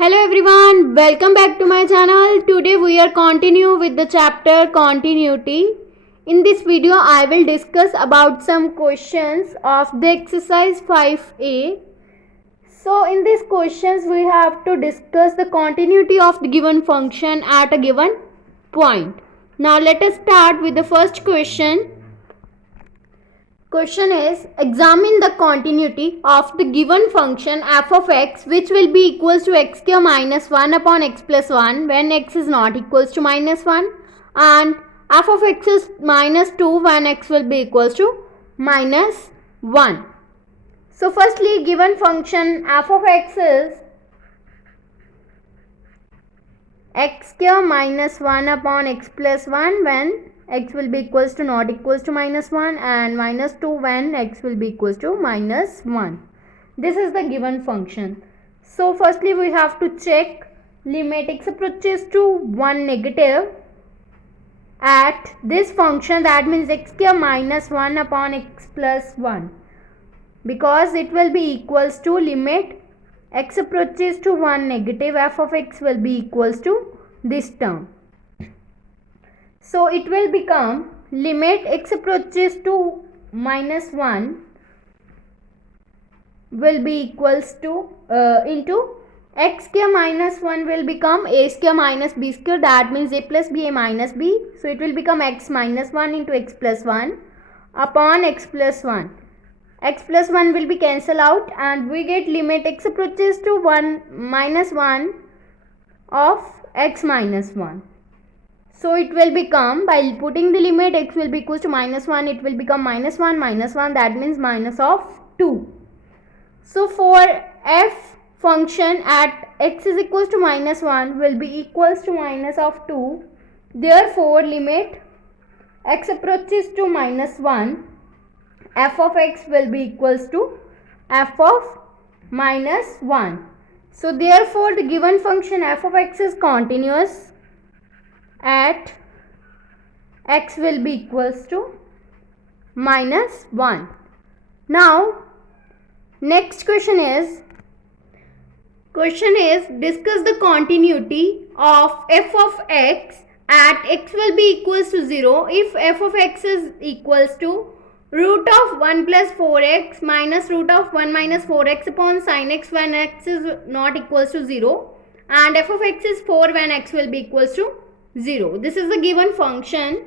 Hello everyone, welcome back to my channel. Today we are continue with the chapter continuity. In this video I will discuss about some questions of the exercise 5a. So in these questions we have to discuss the continuity of the given function at a given point. Now let us start with the first question. Question is, examine the continuity of the given function f of x which will be equals to x square minus 1 upon x plus 1 when x is not equals to minus 1 and f of x is minus 2 when x will be equals to minus 1. So firstly, given function f of x is x square minus 1 upon x plus 1 when x will be equals to not equals to minus 1 and minus 2 when x will be equals to minus 1. This is the given function. So firstly we have to check limit x approaches to 1 negative at this function, that means x square minus 1 upon x plus 1, because it will be equals to limit x approaches to 1 negative, f of x will be equals to this term. So it will become limit x approaches to minus 1 will be equals to into x square minus 1 will become a square minus b square, that means a plus b a minus b. So it will become x minus 1 into x plus 1 upon x plus 1. X plus 1 will be cancelled out and we get limit x approaches to 1 minus 1 of x minus 1. So it will become, by putting the limit x will be equals to minus 1, it will become minus 1 minus 1, that means minus of 2. So for f function at x is equals to minus 1 will be equals to minus of 2. Therefore limit x approaches to minus 1, f of x will be equals to f of minus 1. So therefore the given function f of x is continuous at x will be equals to minus 1. Now next question is discuss the continuity of f of x at x will be equals to 0 if f of x is equals to root of 1 plus 4x minus root of 1 minus 4x upon sin x when x is not equals to 0 and f of x is 4 when x will be equals to 0. This is the given function.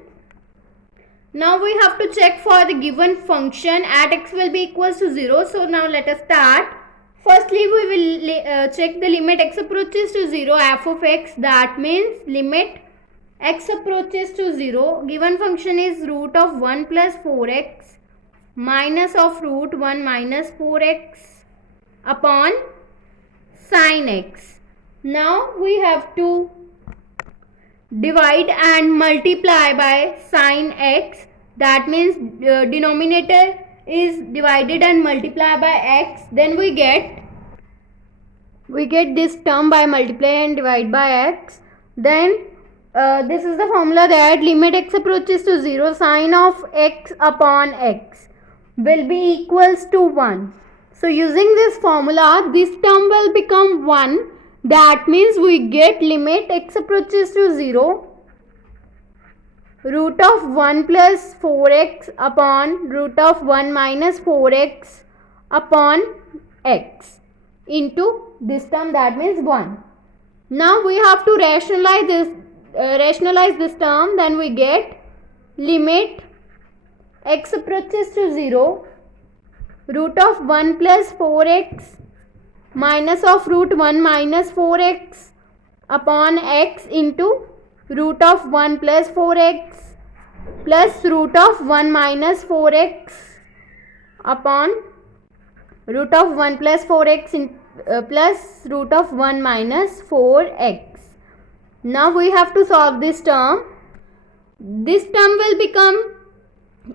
Now we have to check for the given function at x will be equals to 0. So now let us start. Firstly we will check the limit x approaches to 0 f of x, that means limit x approaches to 0. Given function is root of 1 plus 4x minus of root 1 minus 4x upon sin x. Now we have to divide and multiply by sin x, that means denominator is divided and multiplied by x, then we get this term by multiply and divide by x. Then this is the formula that limit x approaches to 0, sin of x upon x will be equals to 1. So using this formula this term will become 1, that means we get limit x approaches to 0 root of 1 plus 4x upon root of 1 minus 4x upon x into this term, that means 1. Now we have to rationalize this term, then we get limit x approaches to 0 root of 1 plus 4x minus of root 1 minus 4x upon x into root of 1 plus 4x plus root of 1 minus 4x upon root of 1 plus 4x in, plus root of 1 minus 4x. Now we have to solve this term. This term will become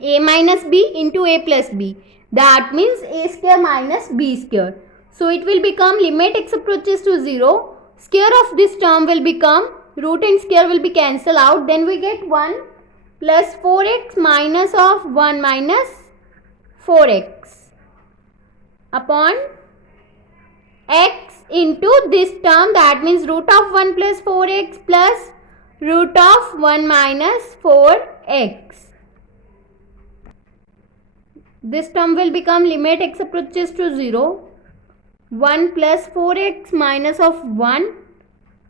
a minus b into a plus b, that means a square minus b square. So it will become limit x approaches to 0, square of this term will become, root and square will be cancelled out, then we get 1 plus 4x minus of 1 minus 4x upon x into this term, that means root of 1 plus 4x plus root of 1 minus 4x. This term will become limit x approaches to 0, 1 plus 4x minus of 1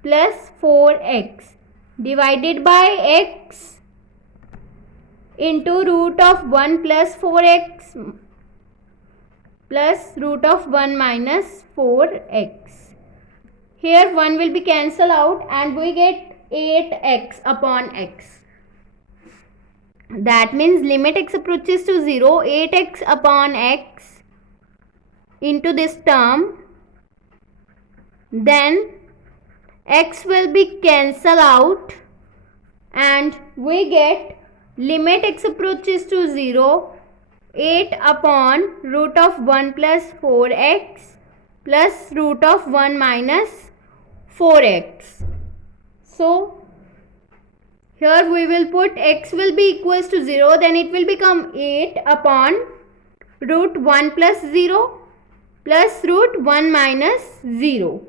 plus 4x divided by x into root of 1 plus 4x plus root of 1 minus 4x. Here 1 will be cancelled out and we get 8x upon x. That means limit x approaches to 0, 8x upon x into this term. Then x will be cancelled out and we get limit x approaches to 0, 8 upon root of 1 plus 4x plus root of 1 minus 4x. So here we will put x will be equals to 0, then it will become 8 upon root 1 plus 0 plus root 1 minus 0.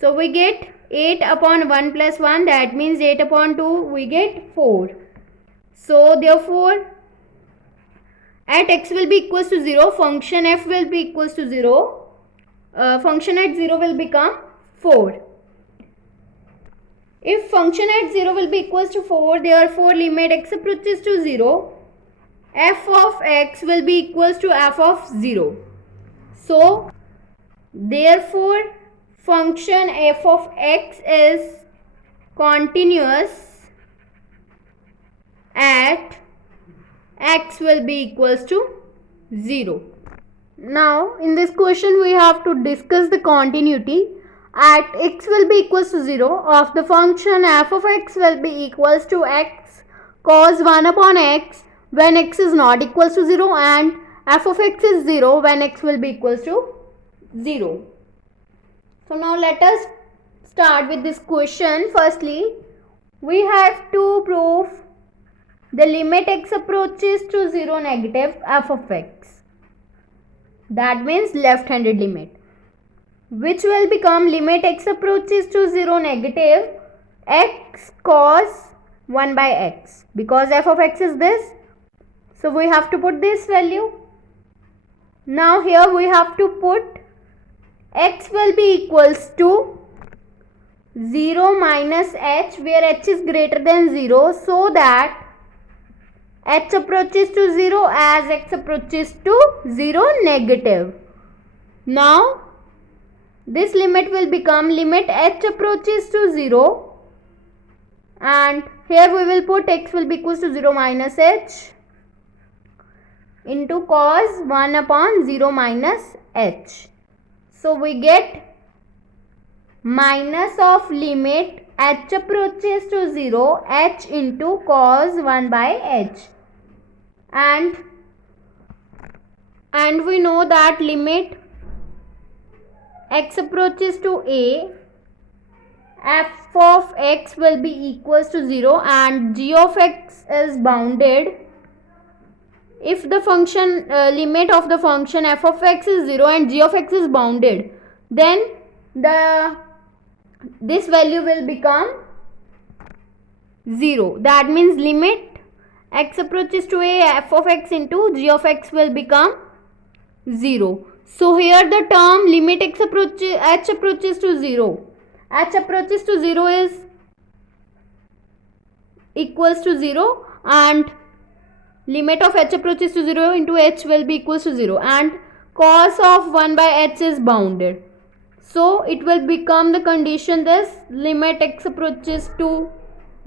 So we get 8 upon 1 plus 1, that means 8 upon 2 we get 4. So therefore at x will be equals to 0, function f will be equals to 0, function at 0 will become 4. If function at 0 will be equals to 4, therefore limit x approaches to 0, f of x will be equals to f of 0. So therefore function f of x is continuous at x will be equals to 0. Now in this question we have to discuss the continuity. At x will be equals to 0 of the function f of x will be equals to x cos 1 upon x when x is not equals to 0 and f of x is 0 when x will be equals to 0. So now let us start with this question. Firstly, we have to prove the limit x approaches to 0 negative f of x. That means left-handed limit, which will become limit x approaches to 0 negative x cos 1 by x, because f of x is this. So we have to put this value. Now here we have to put x will be equals to 0 minus h, where h is greater than 0, so that h approaches to 0 as x approaches to 0 negative. Now this limit will become limit h approaches to 0, and here we will put x will be equals to 0 minus h into cos 1 upon 0 minus h. So we get minus of limit h approaches to 0 h into cos 1 by h, and we know that limit x approaches to a, f of x will be equals to 0 and g of x is bounded. If the function limit of the function f of x is 0 and g of x is bounded, then this value will become 0. That means limit x approaches to a, f of x into g of x will become 0. So here the term limit x approaches h approaches to 0. H approaches to 0 is equals to 0 and limit of h approaches to 0 into h will be equals to 0, and cos of 1 by h is bounded. So it will become the condition this limit x approaches to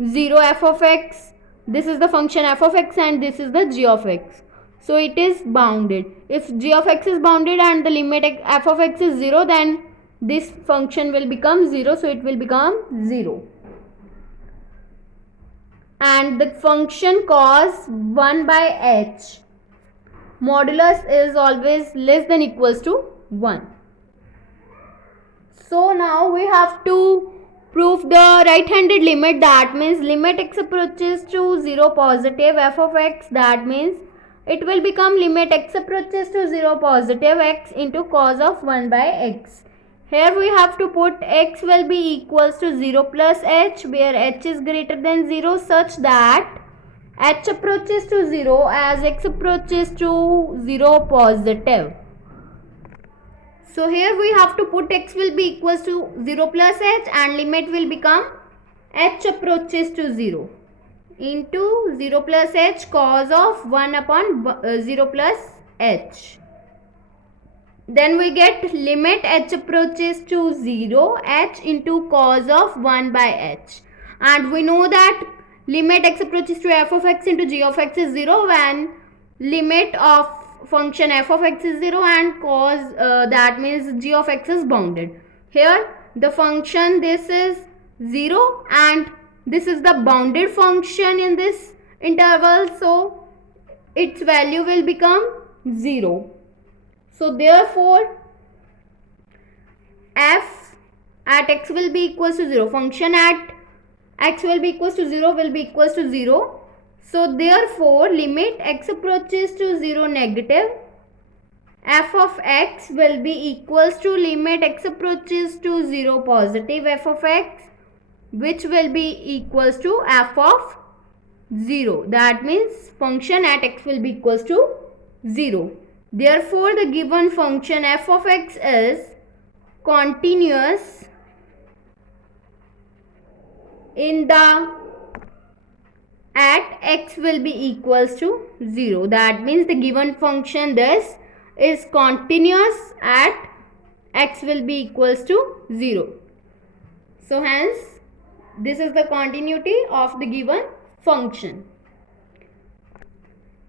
0 f of x. This is the function f of x and this is the g of x. So it is bounded. If g of x is bounded and the limit f of x is 0, then this function will become 0. So it will become 0. And the function cos 1 by h modulus is always less than equals to 1. So now we have to prove the right-handed limit. That means limit x approaches to 0 positive f of x. That means it will become limit x approaches to 0 positive x into cos of 1 by x. Here we have to put x will be equals to 0 plus h, where h is greater than 0, such that h approaches to 0 as x approaches to 0 positive. So here we have to put x will be equals to 0 plus h and limit will become h approaches to 0 into 0 plus h cos of 1 upon 0 plus h. Then we get limit h approaches to 0 h into cos of 1 by h. And we know that limit x approaches to f of x into g of x is 0 when limit of function f of x is 0 and cos that means g of x is bounded. Here the function this is 0 and this is the bounded function in this interval, so its value will become 0. So therefore f at x will be equals to 0, function at x will be equals to 0 will be equals to 0. So therefore limit x approaches to 0 negative, f of x will be equals to limit x approaches to 0 positive f of x, which will be equals to f of 0. That means function at x will be equals to 0. Therefore the given function f of x is continuous in the at x will be equals to 0. That means the given function this is continuous at x will be equals to 0. So hence this is the continuity of the given function.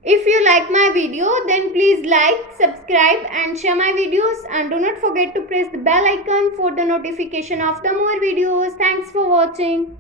If you like my video, then please like, subscribe and share my videos, and do not forget to press the bell icon for the notification of the more videos. Thanks for watching.